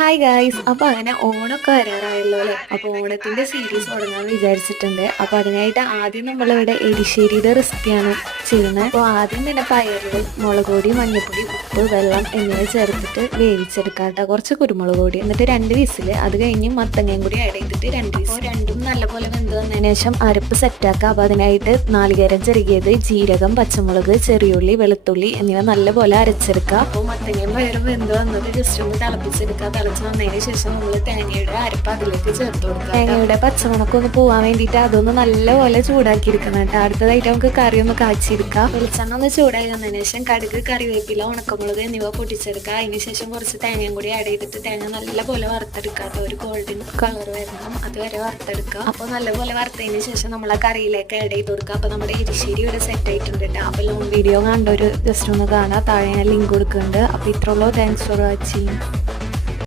Hi guys, അപ്പോൾ അങ്ങനെ ഓണമൊക്കെ വരാറായല്ലോ അല്ലേ. അപ്പോൾ ഓണത്തിൻ്റെ സീരീസ് തുടങ്ങാമെന്ന് വിചാരിച്ചിട്ടുണ്ട്. അപ്പോൾ അതിനായിട്ട് ആദ്യം നമ്മളിവിടെ എരിശ്ശേരിയുടെ റെസിപ്പിയാണ് ചെയ്യുന്നത്. അപ്പോൾ ആദ്യം തന്നെ പയറ്, മുളക് പൊടി, മഞ്ഞൾപ്പൊടി, ഉപ്പ്, വെള്ളം എന്നിവ ചേർത്തിട്ട് വേവിച്ചെടുക്കാം കേട്ടോ. കുറച്ച് കുരുമുളക് പൊടി, എന്നിട്ട് 2 വിസിൽ. അത് കഴിഞ്ഞ് മത്തങ്ങയും കൂടി ആഡ് ചെയ്തിട്ട് 2 വിസിൽ. അപ്പോൾ രണ്ടും നല്ലപോലെ വെന്ത് വന്നതിന് ശേഷം അരപ്പ് സെറ്റാക്കുക. അപ്പോൾ അതിനായിട്ട് നാളികേരം ചെറുകിയത്, ജീരകം, പച്ചമുളക്, ചെറിയുള്ളി, വെളുത്തുള്ളി എന്നിവ നല്ലപോലെ അരച്ചെടുക്കുക. അപ്പോൾ മത്തങ്ങയും പയറും വെന്ത് വന്നത് ജസ്റ്റ് ഒന്ന് തിളപ്പിച്ചെടുക്കുക. തിളച്ച് വന്നതിന് ശേഷം നമ്മൾ തേങ്ങയുടെ അരപ്പ് അതിലേക്ക് ചേർത്ത് കൊടുക്കുക. തേങ്ങയുടെ പച്ചമുളക് ഒന്ന് പോകാൻ വേണ്ടിയിട്ട് അതൊന്ന് നല്ലപോലെ ചൂടാക്കി എടുക്കണം കേട്ടോ. അടുത്തതായിട്ട് നമുക്ക് കറി ഒന്ന് കാച്ചിയെടുക്കുക. വെളിച്ചെണ്ണ ഒന്ന് ചൂടായി വന്നതിന് ശേഷം കടുക്, കറിവേപ്പില, ഉണക്കമുളക് എന്നിവ പൊട്ടിച്ചെടുക്കുക. അതിന് ശേഷം കുറച്ച് തേങ്ങയും കൂടി ആഡ് ചെയ്തിട്ട് തേങ്ങ നല്ലപോലെ വറുത്തെടുക്കുക. ഒരു ഗോൾഡൻ കളർ വരണം, അതുവരെ വറുത്തെടുക്കുക. അപ്പോൾ നല്ലപോലെ വറുത്തതിന് ശേഷം നമ്മൾ ആ കറിയിലേക്ക് ആഡ് ചെയ്ത് കൊടുക്കുക. അപ്പോൾ നമ്മുടെ എരിശ്ശേരി ഇവിടെ സെറ്റ് ആയിട്ടുണ്ട് കേട്ടോ. അപ്പോൾ ലോങ് വീഡിയോ കണ്ടൊരു ജസ്റ്റ് ഒന്ന് കാണാം. താഴെ ഞാൻ ലിങ്ക് കൊടുക്കുന്നുണ്ട്. അപ്പോൾ ഇത്രയുള്ളൂ. Thanks for watching.